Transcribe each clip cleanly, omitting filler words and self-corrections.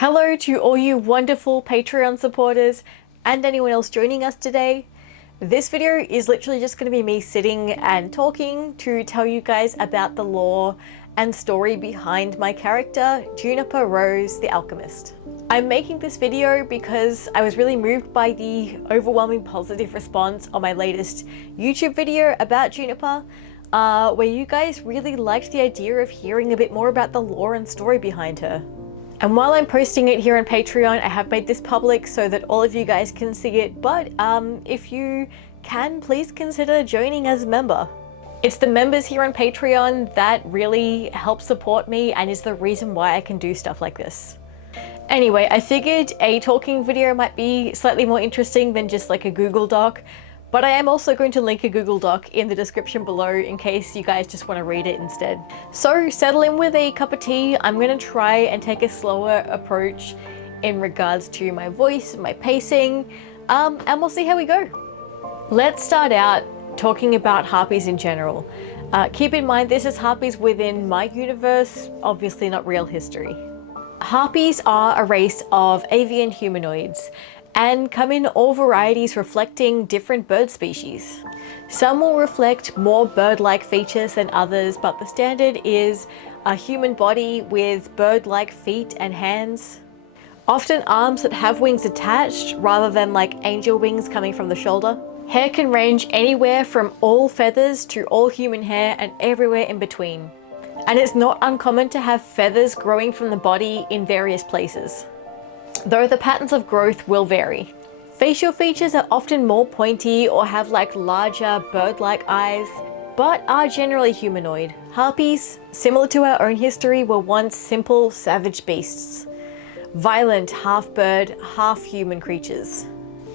Hello to all you wonderful Patreon supporters and anyone else joining us today. This video is literally just going to be me sitting and talking to tell you guys about the lore and story behind my character, Juniper Rose the Alchemist. I'm making this video because I was really moved by the overwhelming positive response on my latest YouTube video about Juniper, where you guys really liked the idea of hearing a bit more about the lore and story behind her. And while I'm posting it here on Patreon, I have made this public so that all of you guys can see it, but if you can, please consider joining as a member. It's the members here on Patreon that really help support me and is the reason why I can do stuff like this. Anyway, I figured a talking video might be slightly more interesting than just like a Google Doc, but I am also going to link a Google Doc in the description below in case you guys just want to read it instead. So settle in with a cup of tea. I'm going to try and take a slower approach in regards to my voice and my pacing, and we'll see how we go. Let's start out talking about harpies in general. Keep in mind this is harpies within my universe, obviously not real history. Harpies are a race of avian humanoids and come in all varieties reflecting different bird species. Some will reflect more bird-like features than others, but the standard is a human body with bird-like feet and hands, often arms that have wings attached rather than like angel wings coming from the shoulder. Hair can range anywhere from all feathers to all human hair and everywhere in between. And it's not uncommon to have feathers growing from the body in various places, though the patterns of growth will vary. Facial features are often more pointy or have like larger bird-like eyes, but are generally humanoid. Harpies, similar to our own history, were once simple, savage beasts. Violent, half-bird, half-human creatures.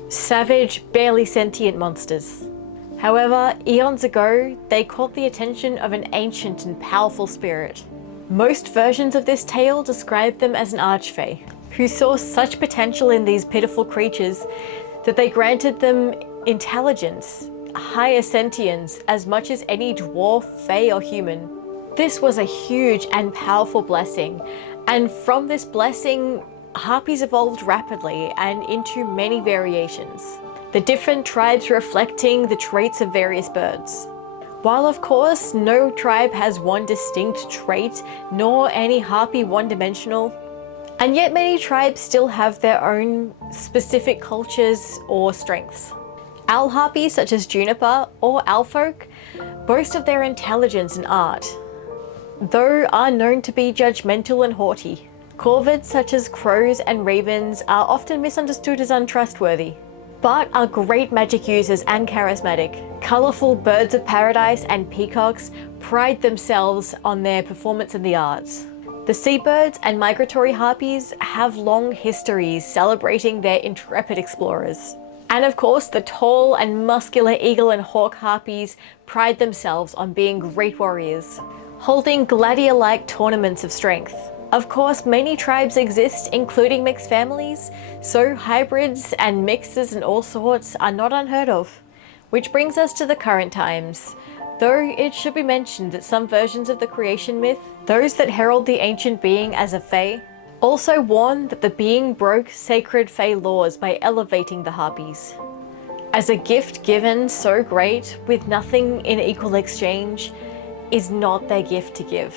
Savage, barely sentient monsters. However, eons ago, they caught the attention of an ancient and powerful spirit. Most versions of this tale describe them as an archfey, who saw such potential in these pitiful creatures that they granted them intelligence, higher sentience, as much as any dwarf, fey, or human. This was a huge and powerful blessing, and from this blessing, harpies evolved rapidly and into many variations, the different tribes reflecting the traits of various birds. While of course no tribe has one distinct trait, nor any harpy one-dimensional, and yet many tribes still have their own specific cultures or strengths. Owl harpies such as Juniper or owlfolk boast of their intelligence and art, though are known to be judgmental and haughty. Corvids such as crows and ravens are often misunderstood as untrustworthy, but are great magic users and charismatic. Colourful birds of paradise and peacocks pride themselves on their performance in the arts. The seabirds and migratory harpies have long histories celebrating their intrepid explorers. And of course, the tall and muscular eagle and hawk harpies pride themselves on being great warriors, holding gladiator-like tournaments of strength. Of course, many tribes exist, including mixed families, so hybrids and mixes and all sorts are not unheard of. Which brings us to the current times. Though it should be mentioned that some versions of the creation myth, those that herald the ancient being as a fae, also warn that the being broke sacred fae laws by elevating the harpies. As a gift given so great, with nothing in equal exchange, is not their gift to give.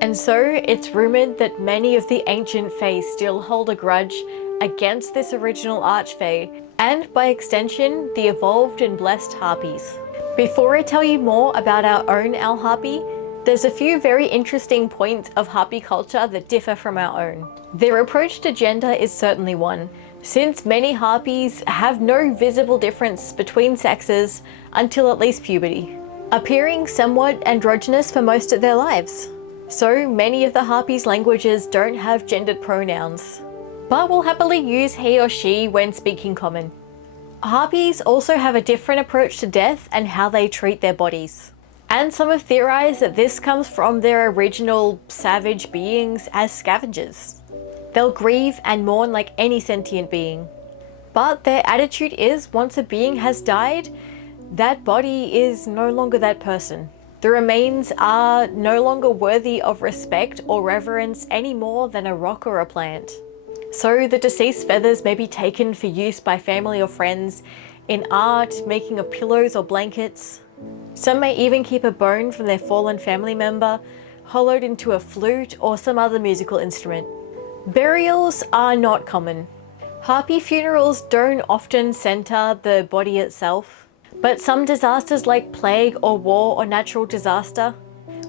And so it's rumored that many of the ancient fae still hold a grudge against this original archfey, and by extension, the evolved and blessed harpies. Before I tell you more about our own owl harpy, there's a few very interesting points of harpy culture that differ from our own. Their approach to gender is certainly one, since many harpies have no visible difference between sexes until at least puberty, appearing somewhat androgynous for most of their lives. So many of the harpies' languages don't have gendered pronouns, but will happily use he or she when speaking common. Harpies also have a different approach to death and how they treat their bodies. And some have theorized that this comes from their original savage beings as scavengers. They'll grieve and mourn like any sentient being. But their attitude is once a being has died, that body is no longer that person. The remains are no longer worthy of respect or reverence any more than a rock or a plant. So the deceased feathers may be taken for use by family or friends in art, making of pillows or blankets. Some may even keep a bone from their fallen family member, hollowed into a flute or some other musical instrument. Burials are not common. Harpy funerals don't often center the body itself, but some disasters like plague or war or natural disaster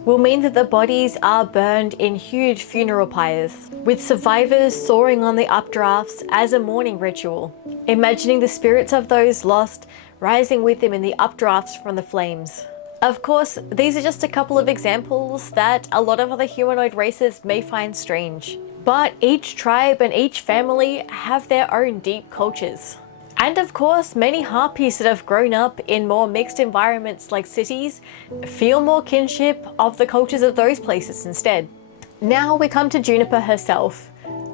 will mean that the bodies are burned in huge funeral pyres, with survivors soaring on the updrafts as a mourning ritual, imagining the spirits of those lost rising with them in the updrafts from the flames. Of course, these are just a couple of examples that a lot of other humanoid races may find strange. But each tribe and each family have their own deep cultures. And of course, many harpies that have grown up in more mixed environments like cities feel more kinship of the cultures of those places instead. Now we come to Juniper herself.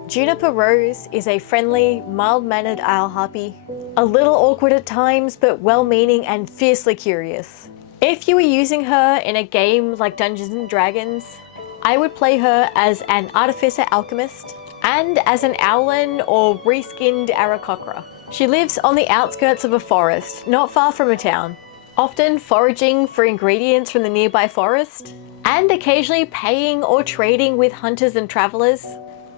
Juniper Rose is a friendly, mild-mannered owl harpy, a little awkward at times, but well-meaning and fiercely curious. If you were using her in a game like Dungeons and Dragons, I would play her as an artificer alchemist and as an owlin or reskinned aarakocra. She lives on the outskirts of a forest, not far from a town, often foraging for ingredients from the nearby forest, and occasionally paying or trading with hunters and travelers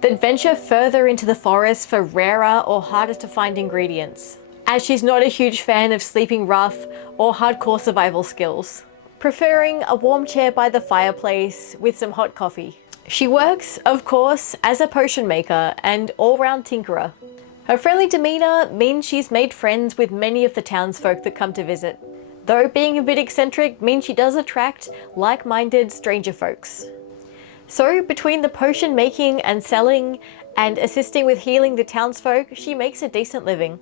that venture further into the forest for rarer or harder to find ingredients, as she's not a huge fan of sleeping rough or hardcore survival skills, preferring a warm chair by the fireplace with some hot coffee. She works, of course, as a potion maker and all-round tinkerer. Her friendly demeanor means she's made friends with many of the townsfolk that come to visit, though being a bit eccentric means she does attract like-minded stranger folks. So between the potion making and selling and assisting with healing the townsfolk, she makes a decent living.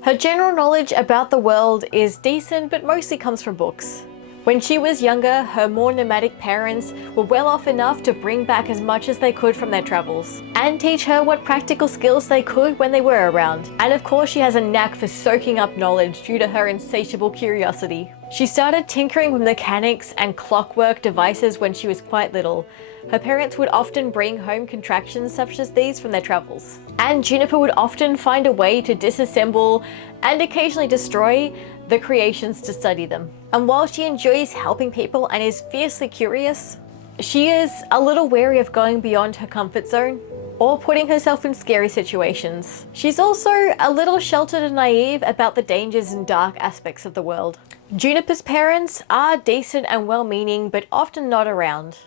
Her general knowledge about the world is decent, but mostly comes from books. When she was younger, her more nomadic parents were well off enough to bring back as much as they could from their travels and teach her what practical skills they could when they were around. And of course, she has a knack for soaking up knowledge due to her insatiable curiosity. She started tinkering with mechanics and clockwork devices when she was quite little. Her parents would often bring home contraptions such as these from their travels. And Juniper would often find a way to disassemble and occasionally destroy the creations to study them. And while she enjoys helping people and is fiercely curious, she is a little wary of going beyond her comfort zone or putting herself in scary situations. She's also a little sheltered and naive about the dangers and dark aspects of the world. Juniper's parents are decent and well-meaning, but often not around.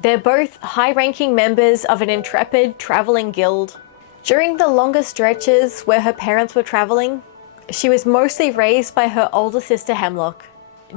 They're both high-ranking members of an intrepid traveling guild. During the longer stretches where her parents were traveling, she was mostly raised by her older sister Hemlock.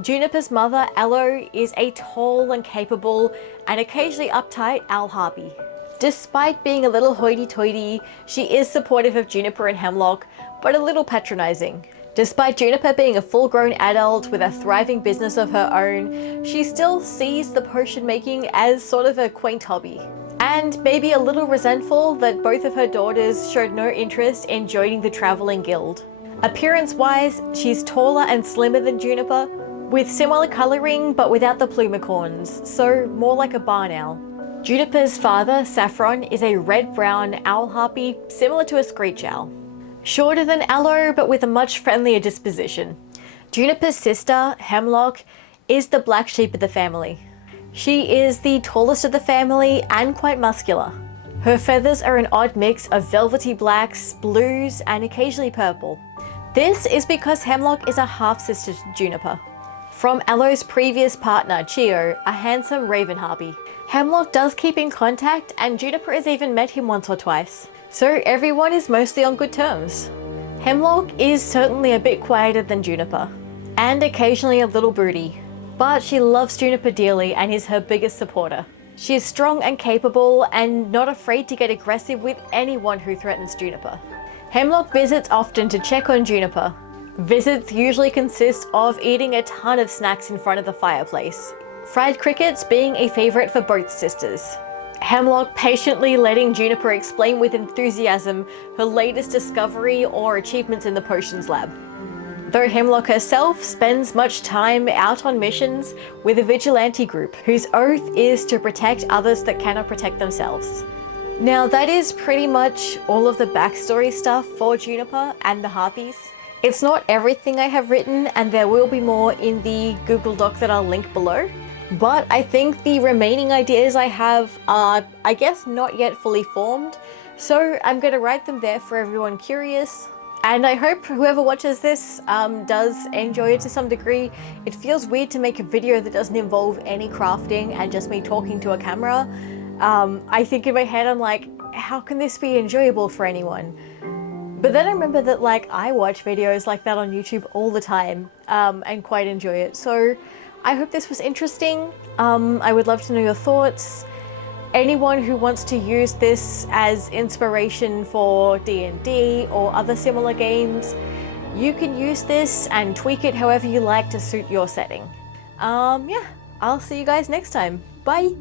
Juniper's mother, Aloe, is a tall and capable and occasionally uptight owl harpy. Despite being a little hoity-toity, she is supportive of Juniper and Hemlock, but a little patronizing. Despite Juniper being a full-grown adult with a thriving business of her own, she still sees the potion making as sort of a quaint hobby. And maybe a little resentful that both of her daughters showed no interest in joining the traveling guild. Appearance-wise, she's taller and slimmer than Juniper, with similar coloring but without the plumicorns, so more like a barn owl. Juniper's father, Saffron, is a red-brown owl harpy similar to a screech owl. Shorter than Aloe but with a much friendlier disposition. Juniper's sister, Hemlock, is the black sheep of the family. She is the tallest of the family and quite muscular. Her feathers are an odd mix of velvety blacks, blues, and occasionally purple. This is because Hemlock is a half-sister to Juniper, from Aloe's previous partner, Chio, a handsome raven harpy. Hemlock does keep in contact, and Juniper has even met him once or twice, so everyone is mostly on good terms. Hemlock is certainly a bit quieter than Juniper, and occasionally a little broody, but she loves Juniper dearly and is her biggest supporter. She is strong and capable and not afraid to get aggressive with anyone who threatens Juniper. Hemlock visits often to check on Juniper. Visits usually consist of eating a ton of snacks in front of the fireplace, fried crickets being a favorite for both sisters. Hemlock patiently letting Juniper explain with enthusiasm her latest discovery or achievements in the potions lab. though Hemlock herself spends much time out on missions with a vigilante group whose oath is to protect others that cannot protect themselves. Now that is pretty much all of the backstory stuff for Juniper and the Harpies. It's not everything I have written, and there will be more in the Google Doc that I'll link below. But I think the remaining ideas I have are, I guess, not yet fully formed. So I'm going to write them there for everyone curious. And I hope whoever watches this does enjoy it to some degree. It feels weird to make a video that doesn't involve any crafting and just me talking to a camera. I think in my head, I'm like, how can this be enjoyable for anyone? But then I remember that like I watch videos like that on YouTube all the time and quite enjoy it. So I hope this was interesting. I would love to know your thoughts. Anyone who wants to use this as inspiration for D&D or other similar games, you can use this and tweak it however you like to suit your setting. Yeah, I'll see you guys next time. Bye!